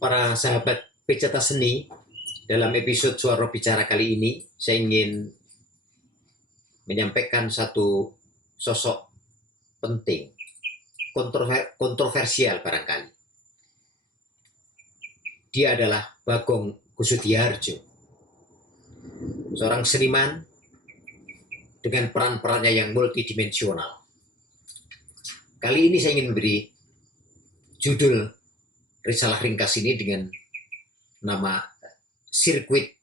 para sahabat pecinta seni, dalam episode Suara Bicara kali ini saya ingin menyampaikan satu sosok penting, kontroversial barangkali. Dia adalah Bagong Kussudiardjo, seorang seniman dengan peran-perannya yang multidimensional. Kali ini saya ingin memberi judul risalah ringkas ini dengan nama Sirkuit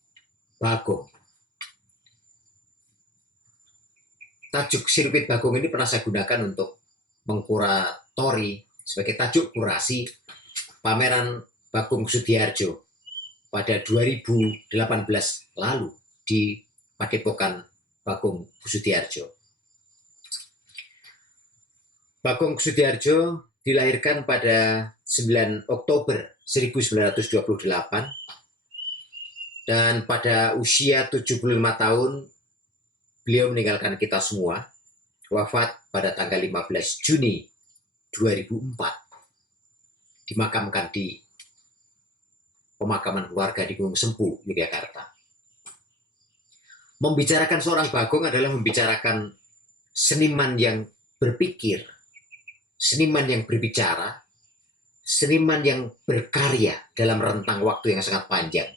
Bagong. Tajuk Sirkuit Bagong ini pernah saya gunakan untuk mengkuratori sebagai tajuk kurasi pameran Bagong Kussudiardjo pada 2018 lalu di Padepokan Bagong Kussudiardjo. Bagong Kussudiardjo dilahirkan pada 9 Oktober 1928 dan pada usia 75 tahun beliau meninggalkan kita semua, wafat pada tanggal 15 Juni 2004, dimakamkan di pemakaman keluarga di Gunung Sempu, Yogyakarta. Membicarakan seorang Bagong adalah membicarakan seniman yang berpikir, seniman yang berbicara, seniman yang berkarya dalam rentang waktu yang sangat panjang,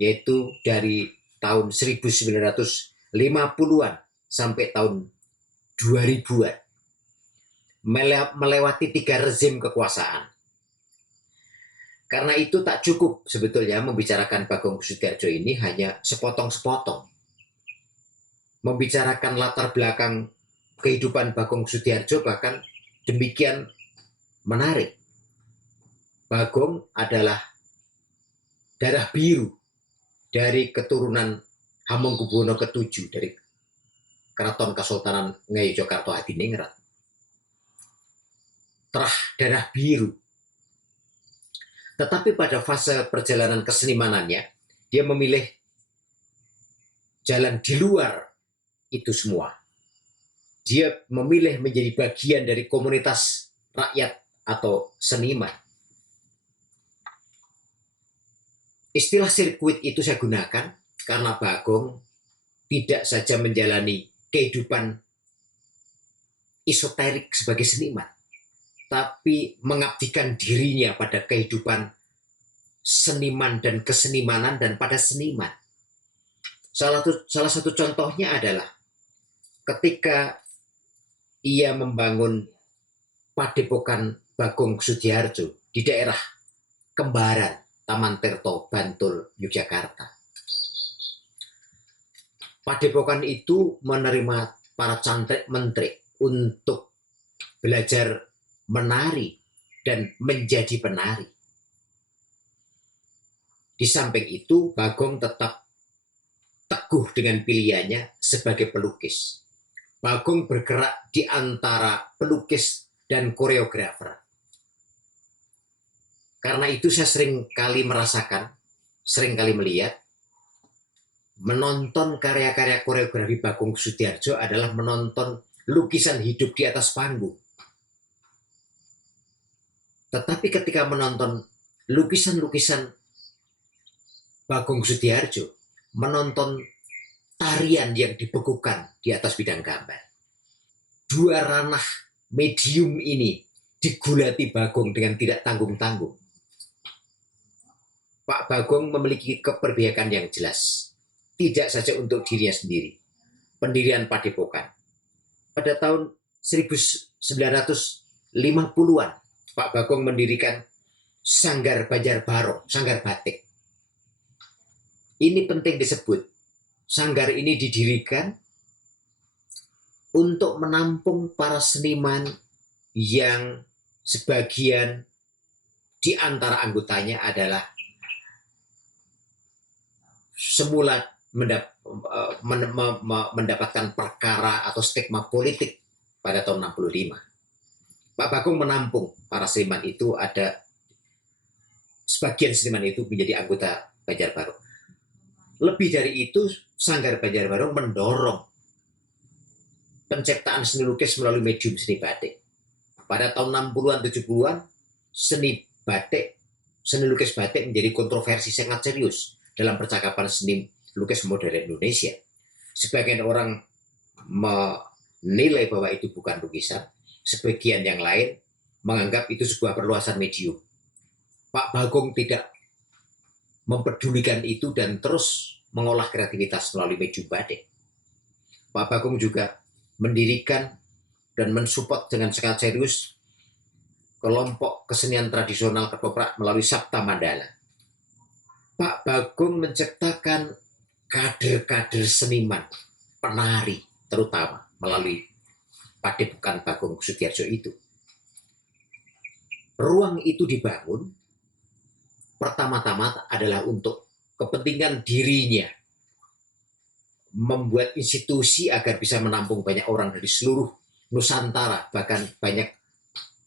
yaitu dari tahun 1950-an sampai tahun 2000-an, melewati 3 rezim kekuasaan. Karena itu tak cukup sebetulnya membicarakan Bagong Kussudiardjo ini hanya sepotong-sepotong. Membicarakan latar belakang kehidupan Bagong Kussudiardjo bahkan demikian menarik. Bagong adalah darah biru dari keturunan Hamengkubuwono ke-7 dari Keraton Kesultanan Ngayogyakarta Hadiningrat. Terah darah biru. Tetapi pada fase perjalanan kesenimanannya, dia memilih jalan di luar itu semua. Dia memilih menjadi bagian dari komunitas rakyat atau seniman. Istilah sirkuit itu saya gunakan karena Bagong tidak saja menjalani kehidupan esoterik sebagai seniman, tapi mengabdikan dirinya pada kehidupan seniman dan kesenimanan dan pada seniman. Salah satu contohnya adalah ketika ia membangun Padepokan Bagong Kussudiardjo di daerah Kembaran, Taman Tirto, Bantul, Yogyakarta. Padepokan itu menerima para cantrik-mentrik untuk belajar menari dan menjadi penari. Di samping itu, Bagong tetap teguh dengan pilihannya sebagai pelukis. Bagong bergerak di antara pelukis dan koreografer. Karena itu saya sering kali merasakan, sering kali melihat, menonton karya-karya koreografi Bagong Kussudiardjo adalah menonton lukisan hidup di atas panggung. Tetapi ketika menonton lukisan-lukisan Bagong Kussudiardjo, menonton tarian yang dibekukan di atas bidang gambar. Dua ranah medium ini digulati Bagong dengan tidak tanggung-tanggung. Pak Bagong memiliki keberpihakan yang jelas, tidak saja untuk dirinya sendiri. Pendirian Padepokan. Pada tahun 1950-an, Pak Bagong mendirikan Sanggar Banjarbarong, Sanggar Batik. Ini penting disebut. Sanggar ini didirikan untuk menampung para seniman yang sebagian di antara anggotanya adalah semula mendapatkan perkara atau stigma politik pada tahun 65. Pak Bagong menampung para seniman itu, ada sebagian seniman itu menjadi anggota Banjarbarong. Lebih dari itu, Sanggar Banjarbarong mendorong penciptaan seni lukis melalui medium seni batik. Pada tahun 60-an, 70-an, seni batik seni lukis batik menjadi kontroversi sangat serius dalam percakapan seni lukis modern Indonesia. Sebagian orang menilai bahwa itu bukan lukisan, sebagian yang lain menganggap itu sebuah perluasan medium. Pak Bagong tidak mempedulikan itu dan terus mengolah kreativitas melalui medium batik. Pak Bagong juga mendirikan dan mensupport dengan sangat serius kelompok kesenian tradisional ketoprak melalui Sabta Mandala. Pak Bagong menciptakan kader-kader seniman, penari terutama melalui Padepokan Bagong Kussudiardja itu. Ruang itu dibangun pertama-tama adalah untuk kepentingan dirinya, membuat institusi agar bisa menampung banyak orang dari seluruh Nusantara, bahkan banyak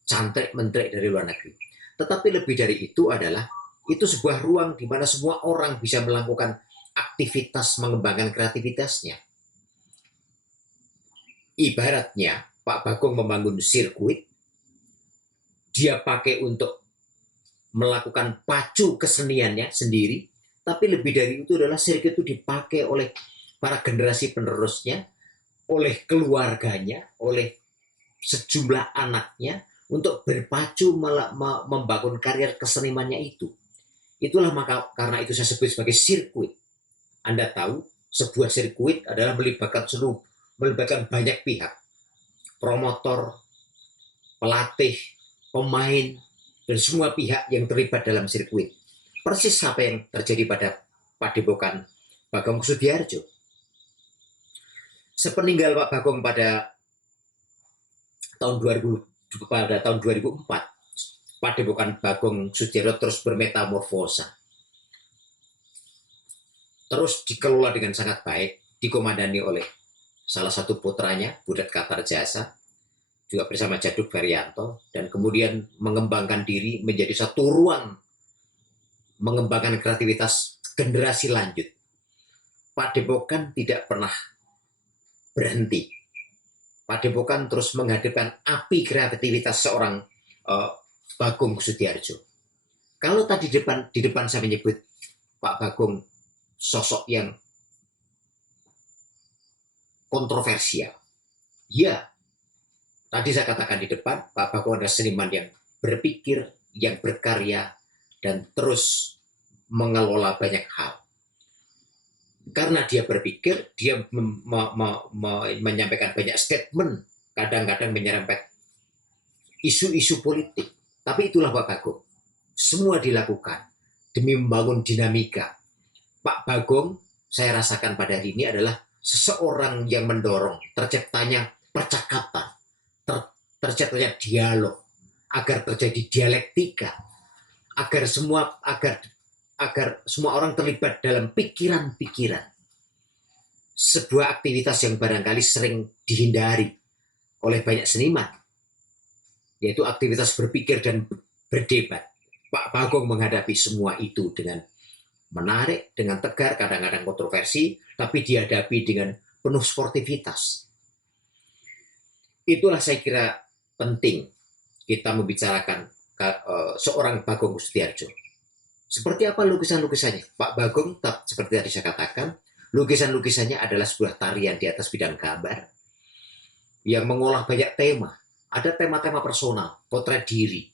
cantrik-mentrik dari luar negeri. Tetapi lebih dari itu adalah itu sebuah ruang di mana semua orang bisa melakukan aktivitas mengembangkan kreativitasnya. Ibaratnya Pak Bagong membangun sirkuit, dia pakai untuk melakukan pacu keseniannya sendiri, tapi lebih dari itu adalah sirkuit itu dipakai oleh para generasi penerusnya, oleh keluarganya, oleh sejumlah anaknya untuk berpacu membangun karir kesenimannya itu. Itulah maka karena itu saya sebut sebagai sirkuit. Anda tahu, sebuah sirkuit adalah melibatkan banyak pihak. Promotor, pelatih, pemain, dan semua pihak yang terlibat dalam sirkuit. Persis apa yang terjadi pada Padepokan Bagong Kussudiardja. Sepeninggal Pak Bagong pada tahun 2004, Padepokan Bagong Kussudiardja terus bermetamorfosa. Terus dikelola dengan sangat baik, dikomandani oleh salah satu putranya, Budet Kartarjasa, juga bersama Djaduk Feryanto, dan kemudian mengembangkan diri menjadi satu ruang mengembangkan kreativitas generasi lanjut. Padepokan tidak pernah berhenti. Padepokan terus menghadapkan api kreativitas seorang Bagong Kussudiardja. Kalau tadi di depan saya menyebut Pak Bagong sosok yang kontroversial, ya, tadi saya katakan di depan, Pak Bagong adalah seniman yang berpikir, yang berkarya, dan terus mengelola banyak hal. Karena dia berpikir, dia menyampaikan banyak statement, kadang-kadang menyerempet isu-isu politik. Tapi itulah Pak Bagong. Semua dilakukan demi membangun dinamika. Pak Bagong, saya rasakan pada hari ini adalah seseorang yang mendorong terciptanya percakapan, terciptanya dialog, agar terjadi dialektika, agar semua orang terlibat dalam pikiran-pikiran. Sebuah aktivitas yang barangkali sering dihindari oleh banyak seniman, yaitu aktivitas berpikir dan berdebat. Pak Bagong menghadapi semua itu dengan menarik, dengan tegar, kadang-kadang kontroversi, tapi dihadapi dengan penuh sportivitas. Itulah saya kira penting kita membicarakan seorang Bagong Kussudiardja. Seperti apa lukisan-lukisannya? Pak Bagong, seperti tadi saya katakan, lukisan-lukisannya adalah sebuah tarian di atas bidang gambar yang mengolah banyak tema. Ada tema-tema personal, potret diri,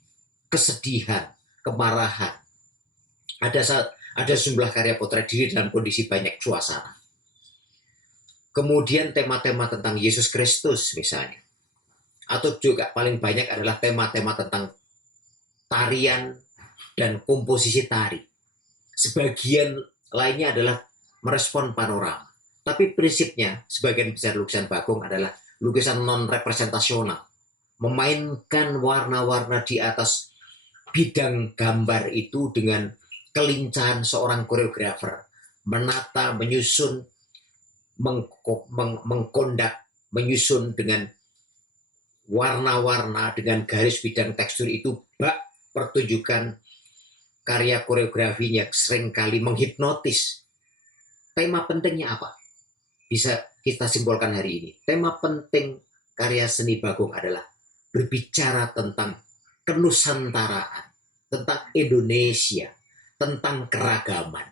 kesedihan, kemarahan. Ada sejumlah karya potret diri dalam kondisi banyak suasana. Kemudian tema-tema tentang Yesus Kristus misalnya. Atau juga paling banyak adalah tema-tema tentang tarian dan komposisi tari. Sebagian lainnya adalah merespon panorama. Tapi prinsipnya, sebagian besar lukisan Bagong adalah lukisan non-representasional. Memainkan warna-warna di atas bidang gambar itu dengan kelincahan seorang koreografer. Menata, menyusun, mengkondak, menyusun dengan warna-warna, dengan garis bidang tekstur itu bak pertunjukan karya koreografinya seringkali menghipnotis. Tema pentingnya apa? Bisa kita simpulkan hari ini. Tema penting karya seni Bagong adalah berbicara tentang kenusantaraan, tentang Indonesia, tentang keragaman,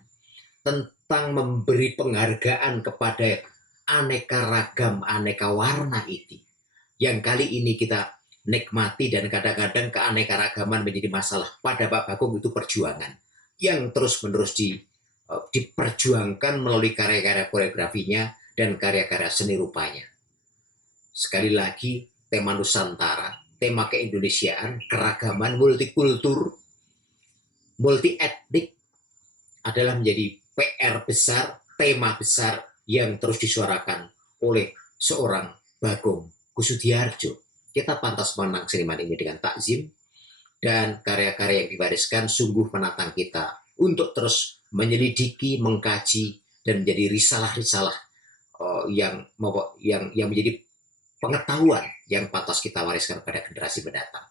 tentang memberi penghargaan kepada aneka ragam, aneka warna itu. Yang kali ini kita nikmati dan kadang-kadang keanekaragaman menjadi masalah. Pada Pak Bagong itu perjuangan yang terus-menerus diperjuangkan melalui karya-karya koreografinya dan karya-karya seni rupanya. Sekali lagi, tema Nusantara, tema keindonesiaan, keragaman, multikultur, multi etnik adalah menjadi PR besar, tema besar yang terus disuarakan oleh seorang Bagong Kussudiardja. Kita pantas menang seniman ini dengan takzim, dan karya-karya yang diwariskan sungguh menantang kita untuk terus menyelidiki, mengkaji, dan menjadi risalah-risalah yang menjadi pengetahuan yang pantas kita wariskan pada generasi mendatang.